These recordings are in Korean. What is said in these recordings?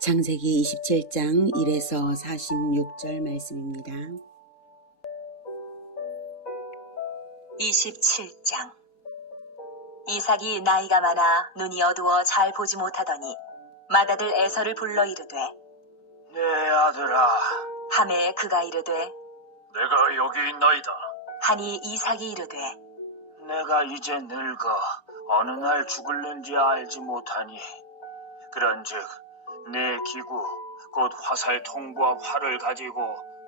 창세기 27장 1에서 46절 말씀입니다. 27장. 이삭이 나이가 많아 눈이 어두워 잘 보지 못하더니 맏아들 에서를 불러 이르되 내 아들아, 하매 그가 이르되 내가 여기 있나이다. 하니 이삭이 이르되 내가 이제 늙어 어느 날 죽을는지 알지 못하니 그런즉 내 기구 곧 화살 통과 활을 가지고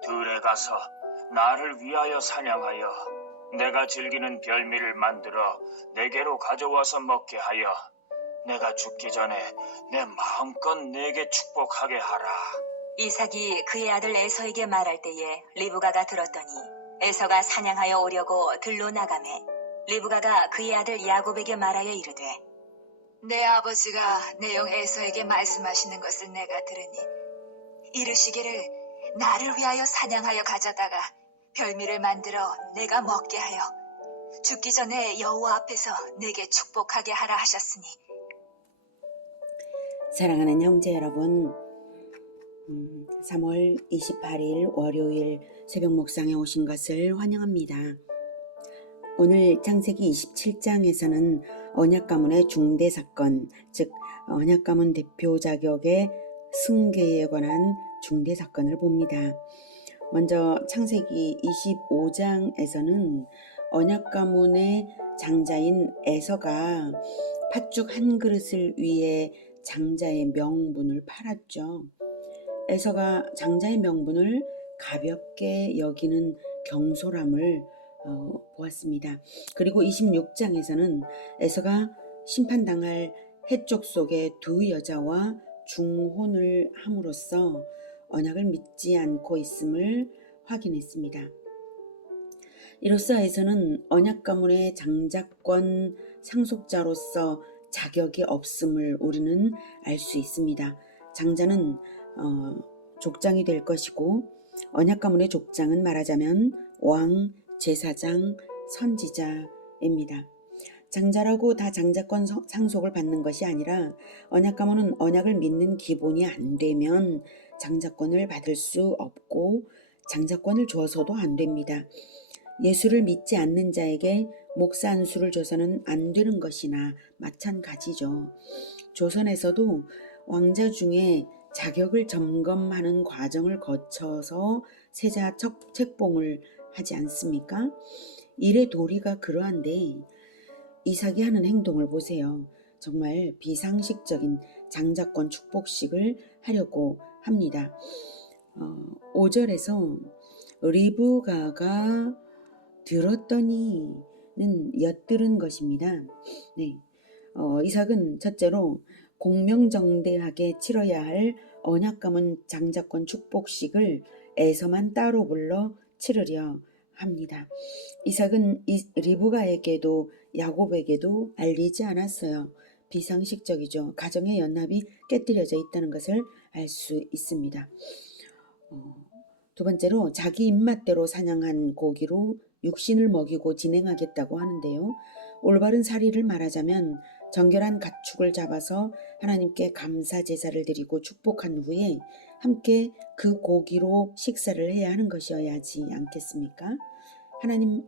들에 가서 나를 위하여 사냥하여 내가 즐기는 별미를 만들어 내게로 가져와서 먹게 하여 내가 죽기 전에 내 마음껏 내게 축복하게 하라. 이삭이 그의 아들 에서에게 말할 때에 리브가가 들었더니 에서가 사냥하여 오려고 들로 나가매 리브가가 그의 아들 야곱에게 말하여 이르되 내 아버지가 내 형 에서에게 말씀하시는 것을 내가 들으니 이르시기를 나를 위하여 사냥하여 가져다가 별미를 만들어 내가 먹게 하여 죽기 전에 여호와 앞에서 내게 축복하게 하라 하셨으니. 사랑하는 형제 여러분, 3월 28일 월요일 새벽 묵상에 오신 것을 환영합니다. 오늘 창세기 27장에서는 언약가문의 중대 사건, 즉 언약가문 대표 자격의 승계에 관한 중대 사건을 봅니다. 먼저 창세기 25장에서는 언약가문의 장자인 에서가 팥죽 한 그릇을 위해 장자의 명분을 팔았죠. 에서가 장자의 명분을 가볍게 여기는 경솔함을 보았습니다. 그리고 26장에서는 에서가 심판당할 해쪽 속의 두 여자와 중혼을 함으로써 언약을 믿지 않고 있음을 확인했습니다. 이로써 에서는 언약 가문의 장자권 상속자로서 자격이 없음을 우리는 알 수 있습니다. 장자는 족장이 될 것이고 언약 가문의 족장은 말하자면 왕, 제사장, 선지자입니다. 장자라고 다 장자권 상속을 받는 것이 아니라 언약 가문은 언약을 믿는 기본이 안 되면 장자권을 받을 수 없고 장자권을 줘서도 안 됩니다. 예수를 믿지 않는 자에게 목사 안수를 줘서는 안 되는 것이나 마찬가지죠. 조선에서도 왕자 중에 자격을 점검하는 과정을 거쳐서 세자 책봉을 하지 않습니까? 일의 도리가 그러한데 이삭이 하는 행동을 보세요. 정말 비상식적인 장자권 축복식을 하려고 합니다. 5절에서 리브가가 들었더니는 엿들은 것입니다. 네, 이삭은 첫째로 공명정대하게 치러야 할 언약가문 장자권 축복식을 에서만 따로 불러 치르려 합니다. 이삭은 리브가에게도 야곱에게도 알리지 않았어요. 비상식적이죠. 가정의 연합이 깨뜨려져 있다는 것을 알 수 있습니다. 두 번째로 자기 입맛대로 사냥한 고기로 육신을 먹이고 진행하겠다고 하는데요. 올바른 사리를 말하자면 정결한 가축을 잡아서 하나님께 감사 제사를 드리고 축복한 후에 함께 그 고기로 식사를 해야 하는 것이어야 하지 않겠습니까? 하나님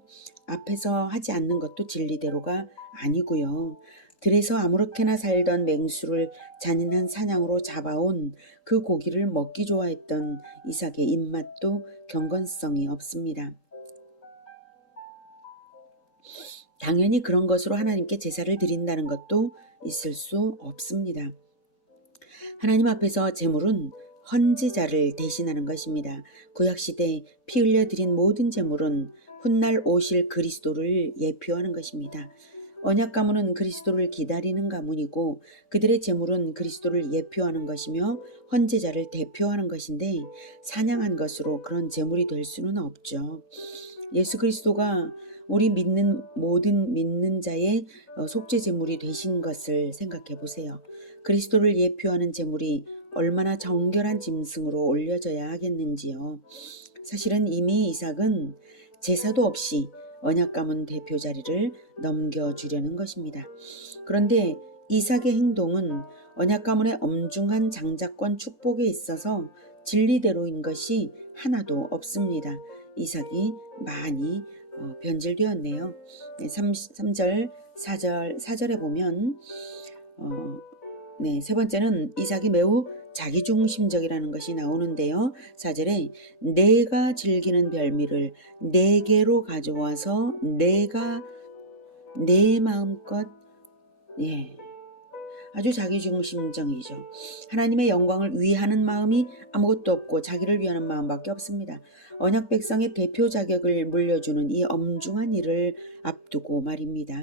앞에서 하지 않는 것도 진리대로가 아니고요. 들에서 아무렇게나 살던 맹수를 잔인한 사냥으로 잡아온 그 고기를 먹기 좋아했던 이삭의 입맛도 경건성이 없습니다. 당연히 그런 것으로 하나님께 제사를 드린다는 것도 있을 수 없습니다. 하나님 앞에서 제물은 헌지자를 대신하는 것입니다. 구약시대 피 흘려 드린 모든 제물은 훗날 오실 그리스도를 예표하는 것입니다. 언약 가문은 그리스도를 기다리는 가문이고 그들의 제물은 그리스도를 예표하는 것이며 헌제자를 대표하는 것인데 사냥한 것으로 그런 제물이 될 수는 없죠. 예수 그리스도가 우리 모든 믿는 자의 속죄 제물이 되신 것을 생각해 보세요. 그리스도를 예표하는 제물이 얼마나 정결한 짐승으로 올려져야 하겠는지요. 사실은 이미 이삭은 제사도 없이 언약 가문 대표 자리를 넘겨주려는 것입니다. 그런데 이삭의 행동은 언약 가문의 엄중한 장자권 축복에 있어서 진리대로인 것이 하나도 없습니다. 이삭이 많이 변질되었네요. 3절, 4절에 보면 세 번째는 이삭이 매우 자기중심적이라는 것이 나오는데요. 4절에 내가 즐기는 별미를 내게로 가져와서 내가 내 마음껏 아주 자기중심적이죠. 하나님의 영광을 위하는 마음이 아무것도 없고 자기를 위하는 마음밖에 없습니다. 언약 백성의 대표 자격을 물려주는 이 엄중한 일을 앞두고 말입니다.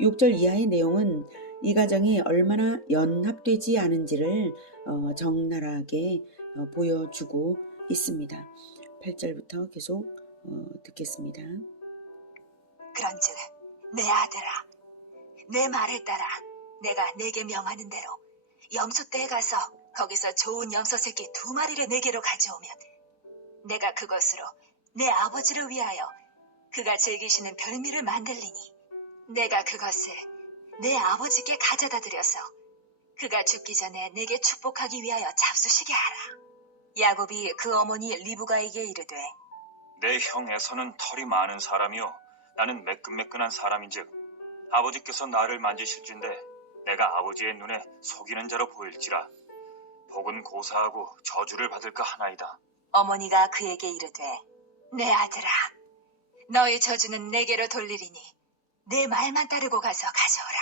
6절 이하의 내용은 이 가정이 얼마나 연합되지 않은지를 적나라하게 보여주고 있습니다. 8절부터 계속 듣겠습니다. 그런즉 내 아들아, 내 말을 따라 내가 내게 명하는 대로 염소떼에 가서 거기서 좋은 염소 새끼 2마리를 내게로 가져오면 내가 그것으로 내 아버지를 위하여 그가 즐기시는 별미를 만들리니 내가 그것을 내 아버지께 가져다 드려서 그가 죽기 전에 내게 축복하기 위하여 잡수시게 하라. 야곱이 그 어머니 리브가에게 이르되 내 형 에서는 털이 많은 사람이요 나는 매끈매끈한 사람인즉 아버지께서 나를 만지실진데 내가 아버지의 눈에 속이는 자로 보일지라 복은 고사하고 저주를 받을까 하나이다. 어머니가 그에게 이르되 내 아들아, 너의 저주는 내게로 돌리리니 내 말만 따르고 가서 가져오라.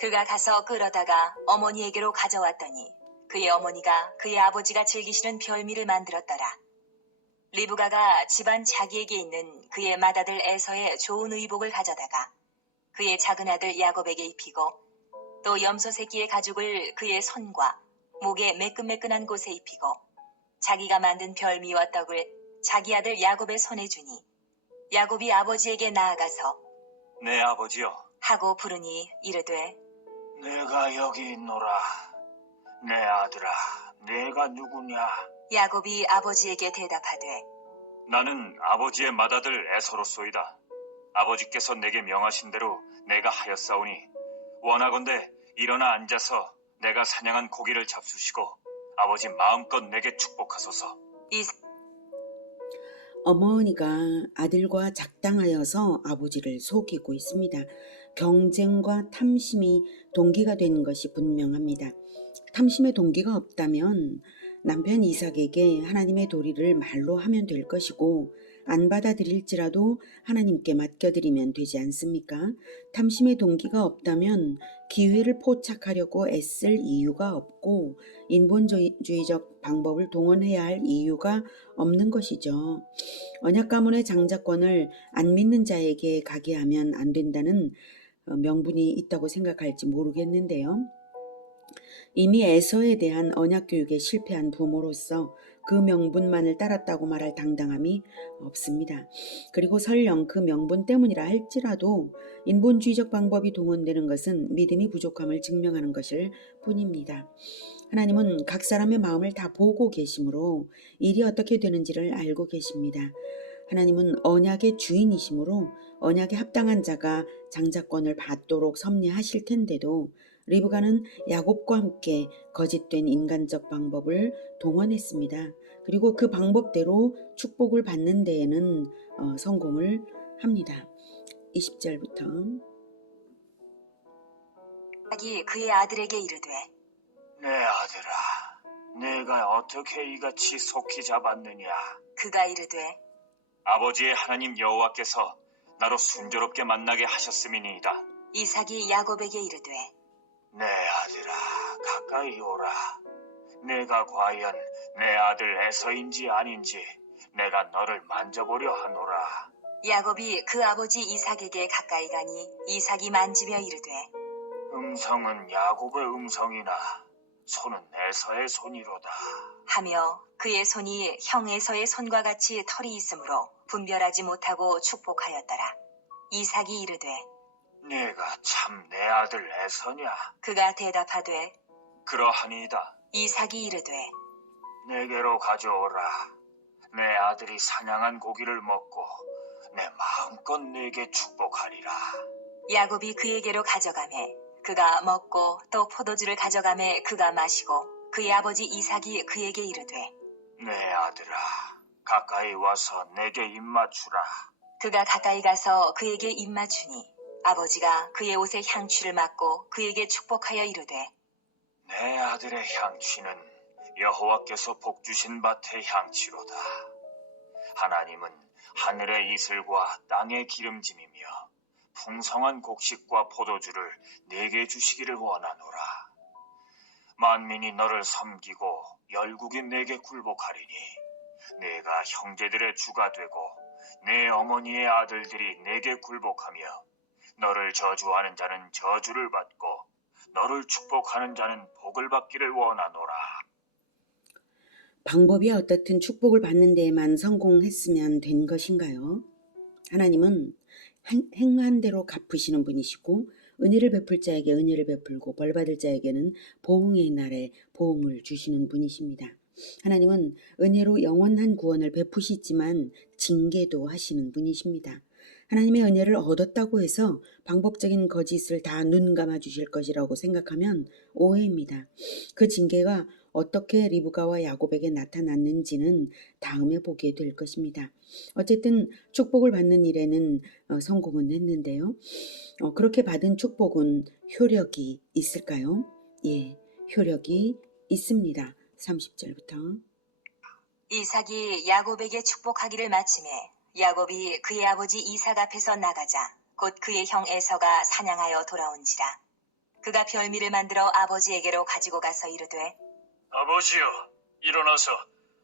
그가 가서 끌어다가 어머니에게로 가져왔더니 그의 어머니가 그의 아버지가 즐기시는 별미를 만들었더라. 리브가가 집안 자기에게 있는 그의 맏아들 에서의 좋은 의복을 가져다가 그의 작은 아들 야곱에게 입히고 또 염소 새끼의 가죽을 그의 손과 목에 매끈매끈한 곳에 입히고 자기가 만든 별미와 떡을 자기 아들 야곱의 손에 주니 야곱이 아버지에게 나아가서 내 아버지여 하고 부르니 이르되 내가 여기 있노라. 내 아들아 내가 누구냐. 야곱이 아버지에게 대답하되 나는 아버지의 맏아들 에서로소이다. 아버지께서 내게 명하신 대로 내가 하였사오니 원하건대 일어나 앉아서 내가 사냥한 고기를 잡수시고 아버지 마음껏 내게 축복하소서. 어머니가 아들과 작당하여서 아버지를 속이고 있습니다. 경쟁과 탐심이 동기가 되는 것이 분명합니다. 탐심의 동기가 없다면 남편 이삭에게 하나님의 도리를 말로 하면 될 것이고 안 받아들일지라도 하나님께 맡겨드리면 되지 않습니까? 탐심의 동기가 없다면 기회를 포착하려고 애쓸 이유가 없고 인본주의적 방법을 동원해야 할 이유가 없는 것이죠. 언약 가문의 장자권을 안 믿는 자에게 가게 하면 안 된다는 명분이 있다고 생각할지 모르겠는데요. 이미 에서에 대한 언약 교육에 실패한 부모로서 그 명분만을 따랐다고 말할 당당함이 없습니다. 그리고 설령 그 명분 때문이라 할지라도 인본주의적 방법이 동원되는 것은 믿음이 부족함을 증명하는 것일 뿐입니다. 하나님은 각 사람의 마음을 다 보고 계시므로 일이 어떻게 되는지를 알고 계십니다. 하나님은 언약의 주인이시므로 언약에 합당한 자가 장자권을 받도록 섭리하실 텐데도 리브가는 야곱과 함께 거짓된 인간적 방법을 동원했습니다. 그리고 그 방법대로 축복을 받는 데에는 성공을 합니다. 20절부터 이삭이 그의 아들에게 이르되 내 아들아 내가 어떻게 이같이 속히 잡았느냐. 그가 이르되 아버지의 하나님 여호와께서 나로 순조롭게 만나게 하셨음이니이다. 이삭이 야곱에게 이르되 내 아들아 가까이 오라. 내가 과연 내 아들 에서인지 아닌지 내가 너를 만져보려 하노라. 야곱이 그 아버지 이삭에게 가까이 가니 이삭이 만지며 이르되 음성은 야곱의 음성이나 손은 에서의 손이로다. 하며 그의 손이 형 에서의 손과 같이 털이 있으므로 분별하지 못하고 축복하였더라. 이삭이 이르되 네가 참 내 아들 에서냐. 그가 대답하되 그러하니이다. 이삭이 이르되 내게로 가져오라. 내 아들이 사냥한 고기를 먹고 내 마음껏 내게 축복하리라. 야곱이 그에게로 가져가매 그가 먹고 또 포도주를 가져가매 그가 마시고 그의 아버지 이삭이 그에게 이르되 내 아들아, 가까이 와서 내게 입맞추라. 그가 가까이 가서 그에게 입맞추니 아버지가 그의 옷에 향취를 맡고 그에게 축복하여 이르되 내 아들의 향취는 여호와께서 복 주신 밭의 향취로다. 하나님은 하늘의 이슬과 땅의 기름짐이며 풍성한 곡식과 포도주를 내게 주시기를 원하노라. 만민이 너를 섬기고 열국이 내게 굴복하리니 내가 형제들의 주가 되고 내 어머니의 아들들이 내게 굴복하며 너를 저주하는 자는 저주를 받고 너를 축복하는 자는 복을 받기를 원하노라. 방법이 어떻든 축복을 받는 데에만 성공했으면 된 것인가요? 하나님은 행한 대로 갚으시는 분이시고 은혜를 베풀 자에게 은혜를 베풀고 벌 받을 자에게는 보응의 날에 보응을 주시는 분이십니다. 하나님은 은혜로 영원한 구원을 베푸시지만 징계도 하시는 분이십니다. 하나님의 은혜를 얻었다고 해서 방법적인 거짓을 다 눈 감아 주실 것이라고 생각하면 오해입니다. 그 징계가 어떻게 리브가와 야곱에게 나타났는지는 다음에 보게 될 것입니다. 어쨌든 축복을 받는 일에는 성공은 했는데요. 그렇게 받은 축복은 효력이 있을까요? 예, 효력이 있습니다. 30절부터. 이삭이 야곱에게 축복하기를 마치매 야곱이 그의 아버지 이삭 앞에서 나가자 곧 그의 형 에서가 사냥하여 돌아온지라. 그가 별미를 만들어 아버지에게로 가지고 가서 이르되 아버지여, 일어나서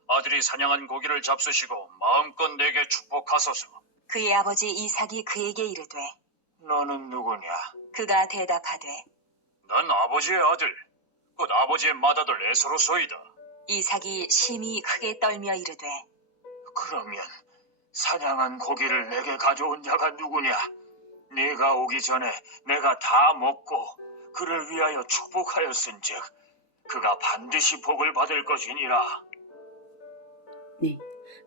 아들이 사냥한 고기를 잡수시고 마음껏 내게 축복하소서. 그의 아버지 이삭이 그에게 이르되 너는 누구냐? 그가 대답하되 난 아버지의 아들, 곧 아버지의 맏아들 에서로소이다. 이삭이 심히 크게 떨며 이르되 그러면 사냥한 고기를 내게 가져온 자가 누구냐? 네가 오기 전에 내가 다 먹고 그를 위하여 축복하였은즉 그가 반드시 복을 받을 것이니라. 네,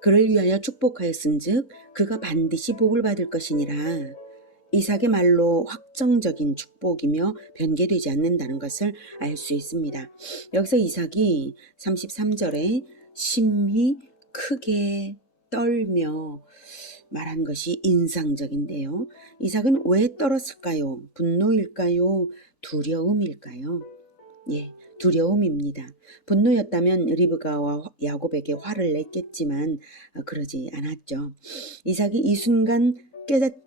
그를 위하여 축복하였은즉 그가 반드시 복을 받을 것이니라. 이삭의 말로 확정적인 축복이며 변개되지 않는다는 것을 알 수 있습니다. 여기서 이삭이 33절에 심히 크게 떨며 말한 것이 인상적인데요. 이삭은 왜 떨었을까요? 분노일까요? 두려움일까요? 예, 두려움입니다. 분노였다면 리브가와 야곱에게 화를 냈겠지만 그러지 않았죠. 이삭이 이 순간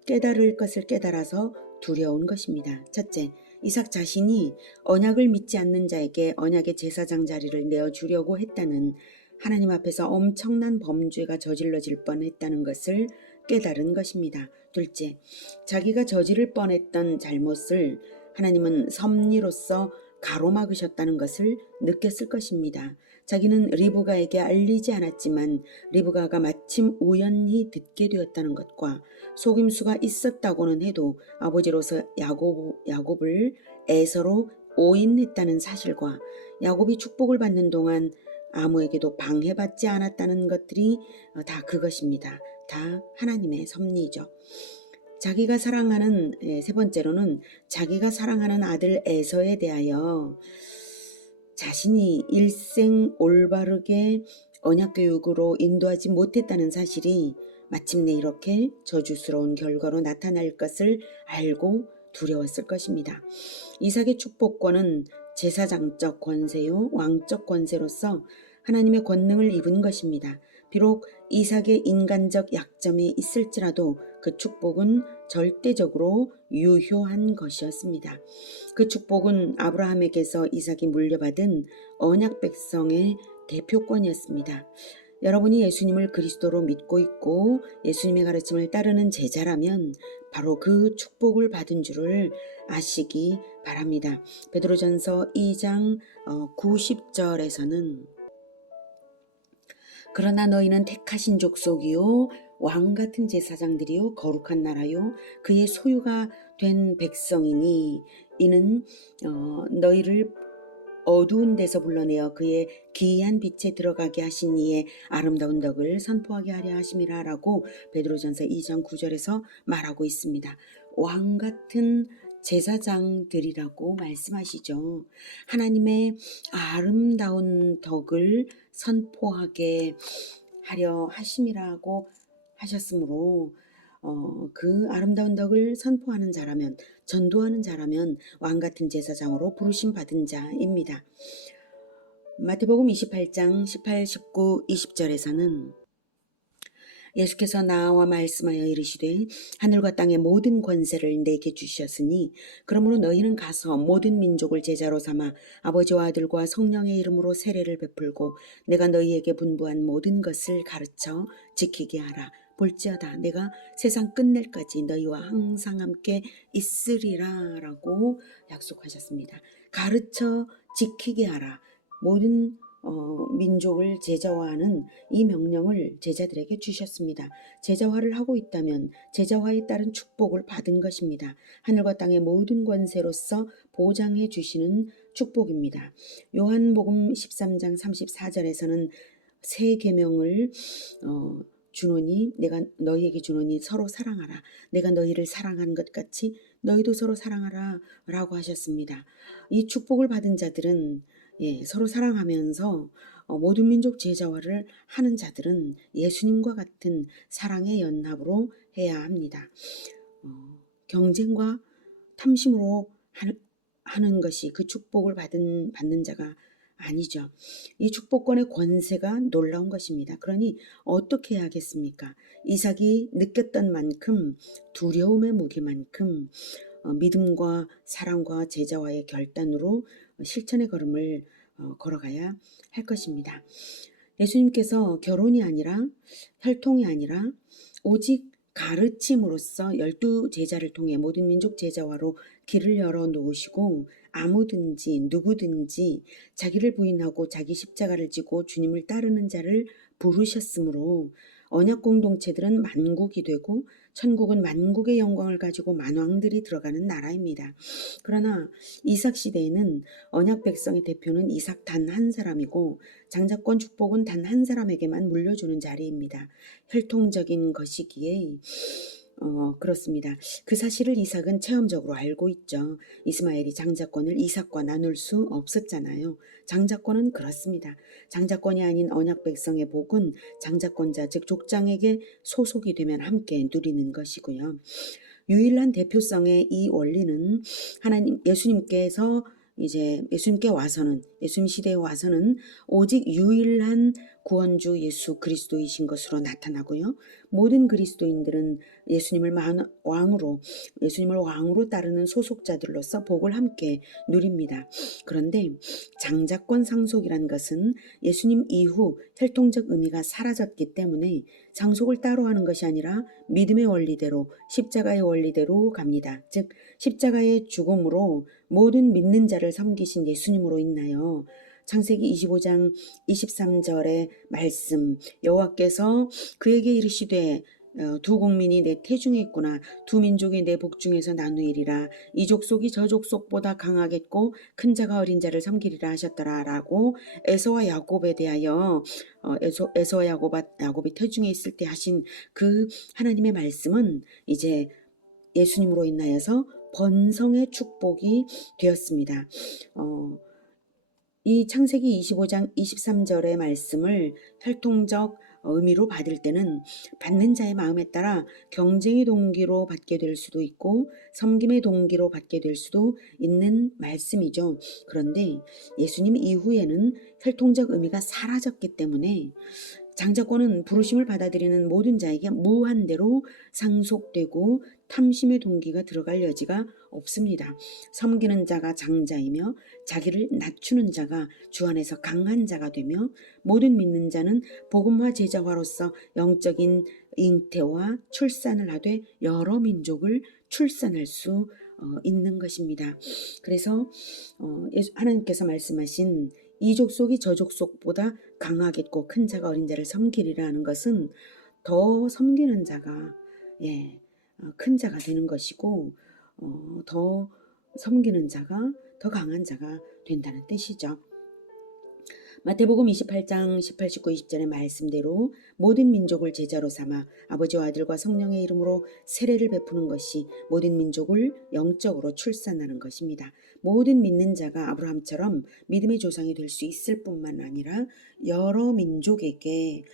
깨달을 것을 깨달아서 두려운 것입니다. 첫째, 이삭 자신이 언약을 믿지 않는 자에게 언약의 제사장 자리를 내어주려고 했다는 하나님 앞에서 엄청난 범죄가 저질러질 뻔했다는 것을 깨달은 것입니다. 둘째, 자기가 저지를 뻔했던 잘못을 하나님은 섭리로서 가로막으셨다는 것을 느꼈을 것입니다. 자기는 리브가에게 알리지 않았지만 리브가가 마침 우연히 듣게 되었다는 것과 속임수가 있었다고는 해도 아버지로서 야곱을 에서로 오인했다는 사실과 야곱이 축복을 받는 동안 아무에게도 방해받지 않았다는 것들이 다 그것입니다. 다 하나님의 섭리죠. 자기가 사랑하는 세 번째로는 자기가 사랑하는 아들 에서에 대하여 자신이 일생 올바르게 언약교육으로 인도하지 못했다는 사실이 마침내 이렇게 저주스러운 결과로 나타날 것을 알고 두려웠을 것입니다. 이삭의 축복권은 제사장적 권세요, 왕적 권세로서 하나님의 권능을 입은 것입니다. 비록 이삭의 인간적 약점이 있을지라도 그 축복은 절대적으로 유효한 것이었습니다. 그 축복은 아브라함에게서 이삭이 물려받은 언약 백성의 대표권이었습니다. 여러분이 예수님을 그리스도로 믿고 있고 예수님의 가르침을 따르는 제자라면 바로 그 축복을 받은 줄을 아시기 바랍니다. 베드로전서 2장 90절에서는 그러나 너희는 택하신 족속이요 왕같은 제사장들이요 거룩한 나라요 그의 소유가 된 백성이니 이는 너희를 어두운 데서 불러내어 그의 기이한 빛에 들어가게 하신 이의 아름다운 덕을 선포하게 하려 하심이라 라고 베드로전서 2장 9절에서 말하고 있습니다. 왕같은 제사장들이라고 말씀하시죠. 하나님의 아름다운 덕을 선포하게 하려 하심이라고 하셨으므로 그 아름다운 덕을 선포하는 자라면, 전도하는 자라면 왕같은 제사장으로 부르심 받은 자입니다. 마태복음 28장 18, 19, 20절에서는 예수께서 나와 말씀하여 이르시되 하늘과 땅의 모든 권세를 내게 주셨으니 그러므로 너희는 가서 모든 민족을 제자로 삼아 아버지와 아들과 성령의 이름으로 세례를 베풀고 내가 너희에게 분부한 모든 것을 가르쳐 지키게 하라. 볼지어다 내가 세상 끝날까지 너희와 항상 함께 있으리라 라고 약속하셨습니다. 가르쳐 지키게 하라. 모든 민족을 제자화하는 이 명령을 제자들에게 주셨습니다. 제자화를 하고 있다면 제자화에 따른 축복을 받은 것입니다. 하늘과 땅의 모든 권세로서 보장해 주시는 축복입니다. 요한복음 13장 34절에서는 새 계명을 주노니 내가 너희에게 주노니 서로 사랑하라. 내가 너희를 사랑한 것 같이 너희도 서로 사랑하라 라고 하셨습니다. 이 축복을 받은 자들은 서로 사랑하면서 모든 민족 제자화를 하는 자들은 예수님과 같은 사랑의 연합으로 해야 합니다. 경쟁과 탐심으로 하는 것이 그 축복을 받는 자가 아니죠. 이 축복권의 권세가 놀라운 것입니다. 그러니 어떻게 해야겠습니까? 이삭이 느꼈던 만큼 두려움의 무게만큼 믿음과 사랑과 제자와의 결단으로 실천의 걸음을 걸어가야 할 것입니다. 예수님께서 결혼이 아니라 혈통이 아니라 오직 가르침으로써 12 제자를 통해 모든 민족 제자화로 길을 열어 놓으시고 아무든지 누구든지 자기를 부인하고 자기 십자가를 지고 주님을 따르는 자를 부르셨으므로 언약 공동체들은 만국이 되고 천국은 만국의 영광을 가지고 만왕들이 들어가는 나라입니다. 그러나 이삭 시대에는 언약 백성의 대표는 이삭 단 한 사람이고 장자권 축복은 단 한 사람에게만 물려주는 자리입니다. 혈통적인 것이기에 그렇습니다. 그 사실을 이삭은 체험적으로 알고 있죠. 이스마엘이 장자권을 이삭과 나눌 수 없었잖아요. 장자권은 그렇습니다. 장자권이 아닌 언약 백성의 복은 장자권자 즉 족장에게 소속이 되면 함께 누리는 것이고요. 유일한 대표성의 이 원리는 예수님께서 이제 예수님 시대에 와서는 오직 유일한 구원주 예수 그리스도이신 것으로 나타나고요. 모든 그리스도인들은 예수님을 왕으로 따르는 소속자들로서 복을 함께 누립니다. 그런데 장자권 상속이란 것은 예수님 이후 혈통적 의미가 사라졌기 때문에 상속을 따로 하는 것이 아니라 믿음의 원리대로 십자가의 원리대로 갑니다. 즉 십자가의 죽음으로 모든 믿는 자를 섬기신 예수님으로 인하여 창세기 25장 23절의 말씀 여호와께서 그에게 이르시되 두 국민이 내 태중에 있구나. 두 민족이 내 복중에서 나누이리라. 이 족속이 저 족속보다 강하겠고 큰 자가 어린 자를 섬기리라 하셨더라 라고 에서와 야곱에 대하여 에서와 야곱이 태중에 있을 때 하신 그 하나님의 말씀은 이제 예수님으로 인하여서 번성의 축복이 되었습니다. 이 창세기 25장 23절의 말씀을 혈통적 의미로 받을 때는 받는 자의 마음에 따라 경쟁의 동기로 받게 될 수도 있고 섬김의 동기로 받게 될 수도 있는 말씀이죠. 그런데 예수님 이후에는 혈통적 의미가 사라졌기 때문에 장자권은 부르심을 받아들이는 모든 자에게 무한대로 상속되고 탐심의 동기가 들어갈 여지가 없습니다. 섬기는 자가 장자이며 자기를 낮추는 자가 주 안에서 강한 자가 되며 모든 믿는 자는 복음화 제자화로서 영적인 잉태와 출산을 하되 여러 민족을 출산할 수 있는 것입니다. 그래서 하나님께서 말씀하신 이 족속이 저 족속보다 강하겠고 큰 자가 어린 자를 섬기리라는 것은 더 섬기는 자가 큰 자가 되는 것이고 더 섬기는 자가 더 강한 자가 된다는 뜻이죠. 마태복음 28장 18, 19, 20절의 말씀대로 모든 민족을 제자로 삼아 아버지와 아들과 성령의 이름으로 세례를 베푸는 것이 모든 민족을 영적으로 출산하는 것입니다. 모든 믿는 자가 아브라함처럼 믿음의 조상이 될 수 있을 뿐만 아니라 여러 민족에게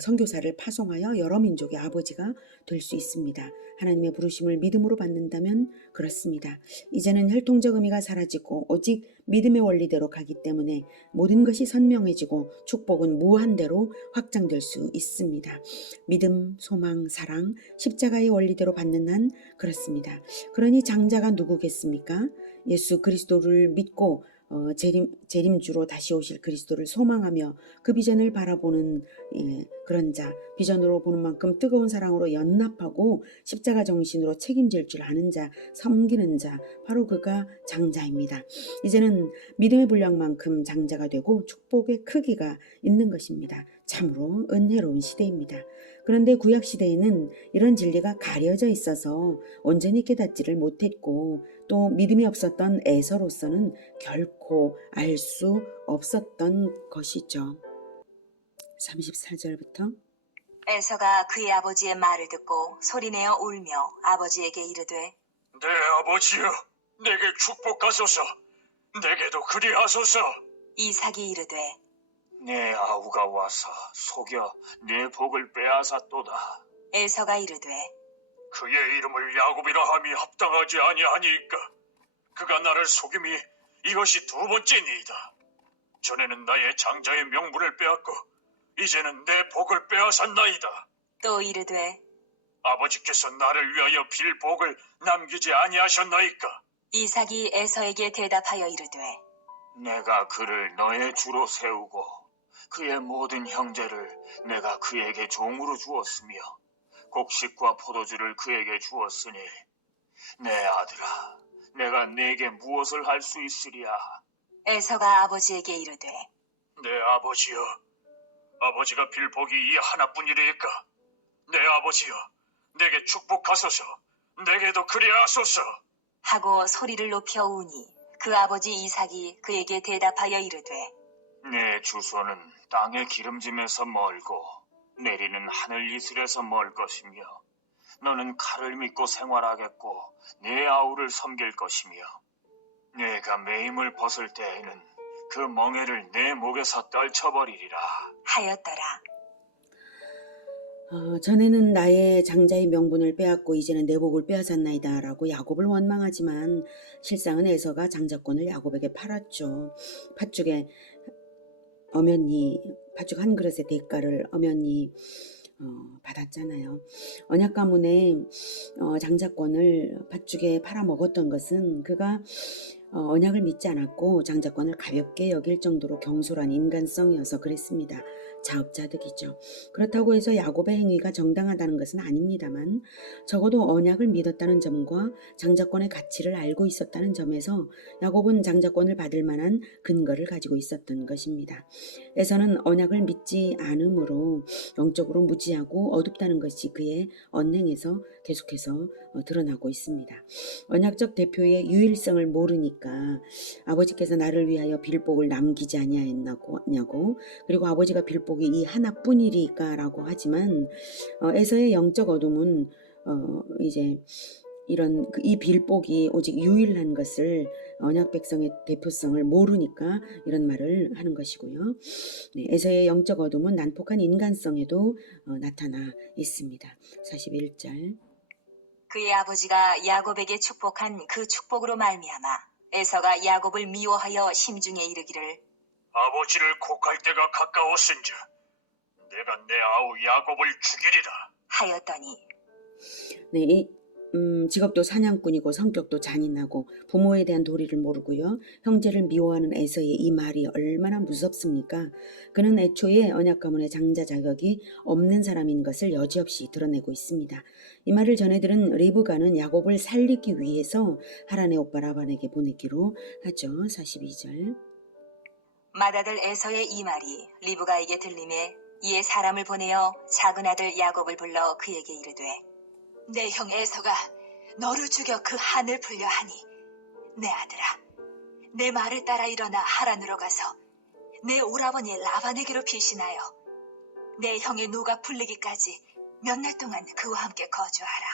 선교사를 파송하여 여러 민족의 아버지가 될 수 있습니다. 하나님의 부르심을 믿음으로 받는다면 그렇습니다. 이제는 혈통적 의미가 사라지고 오직 믿음의 원리대로 가기 때문에 모든 것이 선명해지고 축복은 무한대로 확장될 수 있습니다. 믿음, 소망, 사랑, 십자가의 원리대로 받는 한 그렇습니다. 그러니 장자가 누구겠습니까? 예수 그리스도를 믿고 재림주로 다시 오실 그리스도를 소망하며 그 비전을 바라보는 그런 자, 비전으로 보는 만큼 뜨거운 사랑으로 연납하고 십자가 정신으로 책임질 줄 아는 자, 섬기는 자, 바로 그가 장자입니다. 이제는 믿음의 분량만큼 장자가 되고 축복의 크기가 있는 것입니다. 참으로 은혜로운 시대입니다. 그런데 구약 시대에는 이런 진리가 가려져 있어서 온전히 깨닫지를 못했고 또 믿음이 없었던 에서로서는 결코 알 수 없었던 것이죠. 34절부터 에서가 그의 아버지의 말을 듣고 소리내어 울며 아버지에게 이르되 내 아버지여, 내게 축복하소서. 내게도 그리하소서. 이삭이 이르되 내 아우가 와서 속여 내 복을 빼앗았도다. 에서가 이르되 그의 이름을 야곱이라 함이 합당하지 아니하니까. 그가 나를 속임이 이것이 두 번째니이다. 전에는 나의 장자의 명분을 빼앗고 이제는 내 복을 빼앗았나이다. 또 이르되 아버지께서 나를 위하여 빌 복을 남기지 아니하셨나이까. 이삭이 에서에게 대답하여 이르되 내가 그를 너의 주로 세우고 그의 모든 형제를 내가 그에게 종으로 주었으며 곡식과 포도주를 그에게 주었으니 내 아들아, 내가 네게 무엇을 할 수 있으랴. 에서가 아버지에게 이르되 내 아버지여, 아버지가 빌 복이 이 하나뿐이리까. 내 아버지여, 내게 축복하소서. 내게도 그리하소서. 하고 소리를 높여 우니 그 아버지 이삭이 그에게 대답하여 이르되 내 주소는 땅의 기름짐에서 멀고 내리는 하늘 이슬에서 멀 것이며 너는 칼을 믿고 생활하겠고 내 아우를 섬길 것이며 내가 매임을 벗을 때에는 그 멍에를 내 목에서 떨쳐버리리라 하였더라. 전에는 나의 장자의 명분을 빼앗고 이제는 내 복을 빼앗았나이다 라고 야곱을 원망하지만 실상은 에서가 장자권을 야곱에게 팔았죠. 팥죽에 팥죽 한 그릇의 대가를 엄연히 받았잖아요. 언약 가문에 장자권을 팥죽에 팔아먹었던 것은 그가 언약을 믿지 않았고 장자권을 가볍게 여길 정도로 경솔한 인간성이어서 그랬습니다. 자업자득이죠. 그렇다고 해서 야곱의 행위가 정당하다는 것은 아닙니다만 적어도 언약을 믿었다는 점과 장자권의 가치를 알고 있었다는 점에서 야곱은 장자권을 받을 만한 근거를 가지고 있었던 것입니다. 에서는 언약을 믿지 않으므로 영적으로 무지하고 어둡다는 것이 그의 언행에서 계속해서 드러나고 있습니다. 언약적 대표의 유일성을 모르니까 아버지께서 나를 위하여 빌복을 남기지 아니하였냐고 그리고 아버지가 빌복이 이 하나뿐이리까 라고 하지만 에서의 영적 어둠은 이제 이 빌복이 오직 유일한 것을 언약 백성의 대표성을 모르니까 이런 말을 하는 것이고요. 에서의 영적 어둠은 난폭한 인간성에도 나타나 있습니다. 41절 그의 아버지가 야곱에게 축복한 그 축복으로 말미암아 에서가 야곱을 미워하여 심중에 이르기를 아버지를 곡할 때가 가까웠은즉 내가 내 아우 야곱을 죽이리라 하였더니 네, 직업도 사냥꾼이고 성격도 잔인하고 부모에 대한 도리를 모르고요. 형제를 미워하는 에서의 이 말이 얼마나 무섭습니까? 그는 애초에 언약 가문의 장자 자격이 없는 사람인 것을 여지없이 드러내고 있습니다. 이 말을 전해들은 리브가는 야곱을 살리기 위해서 하란의 오빠 라반에게 보내기로 하죠. 42절 맏아들 에서의 이 말이 리브가에게 들림에 이에 사람을 보내어 작은 아들 야곱을 불러 그에게 이르되 내 형 에서가 너를 죽여 그 한을 풀려 하니 내 아들아 내 말을 따라 일어나 하란으로 가서 내 오라버니 라반에게로 피신하여 내 형의 노가 풀리기까지 몇 날 동안 그와 함께 거주하라.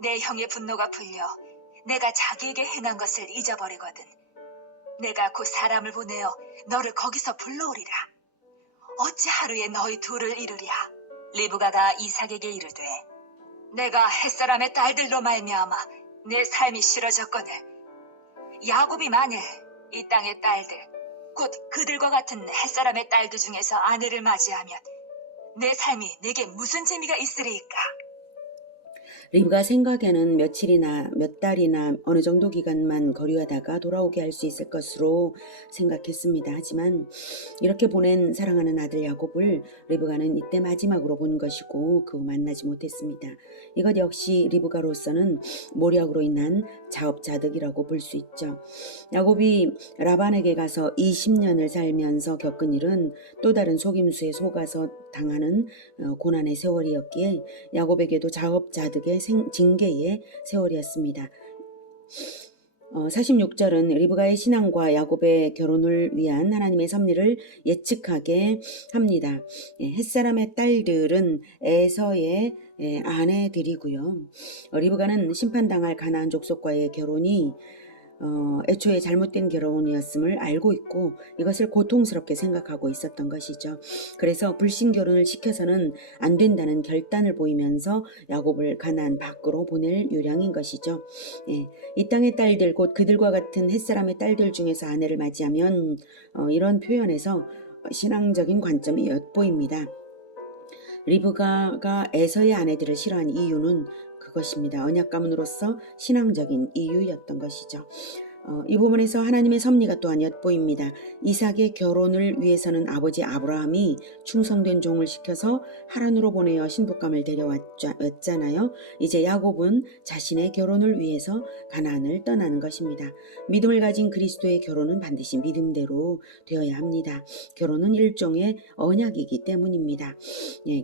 내 형의 분노가 풀려 내가 자기에게 행한 것을 잊어버리거든 내가 곧 사람을 보내어 너를 거기서 불러오리라. 어찌 하루에 너희 둘을 이루랴. 리브가가 이삭에게 이르되 내가 햇사람의 딸들로 말미암아 내 삶이 싫어졌거늘 야곱이 만일 이 땅의 딸들 곧 그들과 같은 햇사람의 딸들 중에서 아내를 맞이하면 내 삶이 내게 무슨 재미가 있으리이까. 리브가 생각에는 며칠이나 몇 달이나 어느 정도 기간만 거류하다가 돌아오게 할 수 있을 것으로 생각했습니다. 하지만 이렇게 보낸 사랑하는 아들 야곱을 리브가는 이때 마지막으로 본 것이고 그 후 만나지 못했습니다. 이것 역시 리브가로서는 모략으로 인한 자업자득이라고 볼 수 있죠. 야곱이 라반에게 가서 20년을 살면서 겪은 일은 또 다른 속임수에 속아서 당하는 고난의 세월이었기에 야곱에게도 자업자득의 징계의 세월이었습니다. 46절은 리브가의 신앙과 야곱의 결혼을 위한 하나님의 섭리를 예측하게 합니다. 햇사람의 딸들은 에서의 아내들이고요. 리브가는 심판당할 가나안 족속과의 결혼이 애초에 잘못된 결혼이었음을 알고 있고 이것을 고통스럽게 생각하고 있었던 것이죠. 그래서 불신 결혼을 시켜서는 안 된다는 결단을 보이면서 야곱을 가나안 밖으로 보낼 요량인 것이죠. 이 땅의 딸들 곧 그들과 같은 햇사람의 딸들 중에서 아내를 맞이하면 이런 표현에서 신앙적인 관점이 엿보입니다. 리브가가 에서의 아내들을 싫어한 이유는 그것입니다. 언약 가문으로서 신앙적인 이유였던 것이죠. 이 부분에서 하나님의 섭리가 또한 엿보입니다. 이삭의 결혼을 위해서는 아버지 아브라함이 충성된 종을 시켜서 하란으로 보내어 신부감을 데려왔잖아요. 이제 야곱은 자신의 결혼을 위해서 가나안을 떠나는 것입니다. 믿음을 가진 그리스도의 결혼은 반드시 믿음대로 되어야 합니다. 결혼은 일종의 언약이기 때문입니다.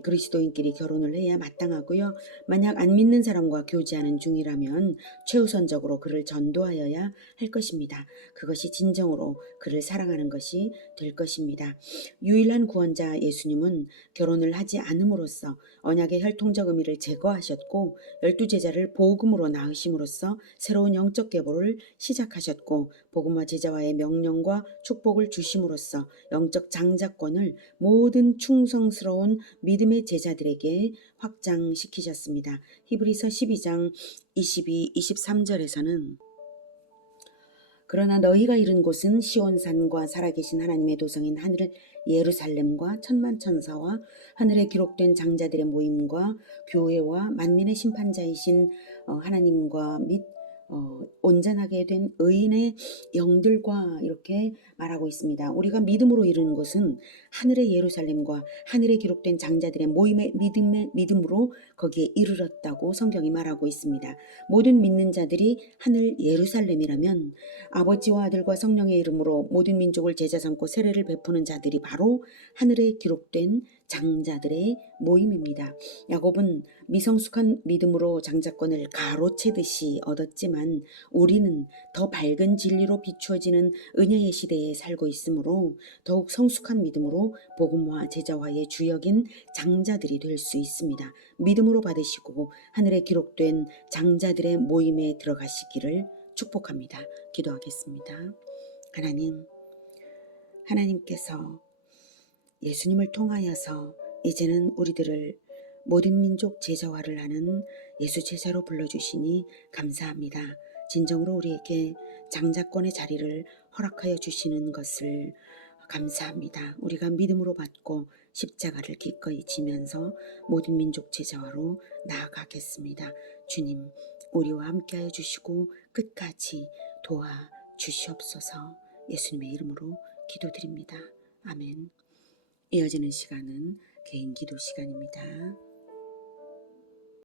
그리스도인끼리 결혼을 해야 마땅하고요. 만약 안 믿는 사람과 교제하는 중이라면 최우선적으로 그를 전도하여야 할 것입니다. 그것이 진정으로 그를 사랑하는 것이 될 것입니다. 유일한 구원자 예수님은 결혼을 하지 않음으로써 언약의 혈통적 의미를 제거하셨고 12제자를 복음으로 낳으심으로써 새로운 영적 계보를 시작하셨고 복음화 제자와의 명령과 축복을 주심으로써 영적 장자권을 모든 충성스러운 믿음의 제자들에게 확장시키셨습니다. 히브리서 12장 22, 23절에서는 그러나 너희가 이른 곳은 시온산과 살아계신 하나님의 도성인 하늘 예루살렘과 천만 천사와 하늘에 기록된 장자들의 모임과 교회와 만민의 심판자이신 하나님과 및 온전하게 된 의인의 영들과 이렇게 말하고 있습니다. 우리가 믿음으로 이르는 것은 하늘의 예루살렘과 하늘에 기록된 장자들의 모임의 믿음으로 거기에 이르렀다고 성경이 말하고 있습니다. 모든 믿는 자들이 하늘 예루살렘이라면 아버지와 아들과 성령의 이름으로 모든 민족을 제자 삼고 세례를 베푸는 자들이 바로 하늘에 기록된 장자들의 모임입니다. 야곱은 미성숙한 믿음으로 장자권을 가로채듯이 얻었지만 우리는 더 밝은 진리로 비추어지는 은혜의 시대에 살고 있으므로 더욱 성숙한 믿음으로 복음화 제자화의 주역인 장자들이 될 수 있습니다. 믿음으로 받으시고 하늘에 기록된 장자들의 모임에 들어가시기를 축복합니다. 기도하겠습니다. 하나님께서 예수님을 통하여서 이제는 우리들을 모든 민족 제자화를 하는 예수 제자로 불러주시니 감사합니다. 진정으로 우리에게 장자권의 자리를 허락하여 주시는 것을 감사합니다. 우리가 믿음으로 받고 십자가를 기꺼이 지면서 모든 민족 제자화로 나아가겠습니다. 주님, 우리와 함께하여 주시고 끝까지 도와주시옵소서. 예수님의 이름으로 기도드립니다. 아멘. 이어지는 시간은 개인 기도 시간입니다.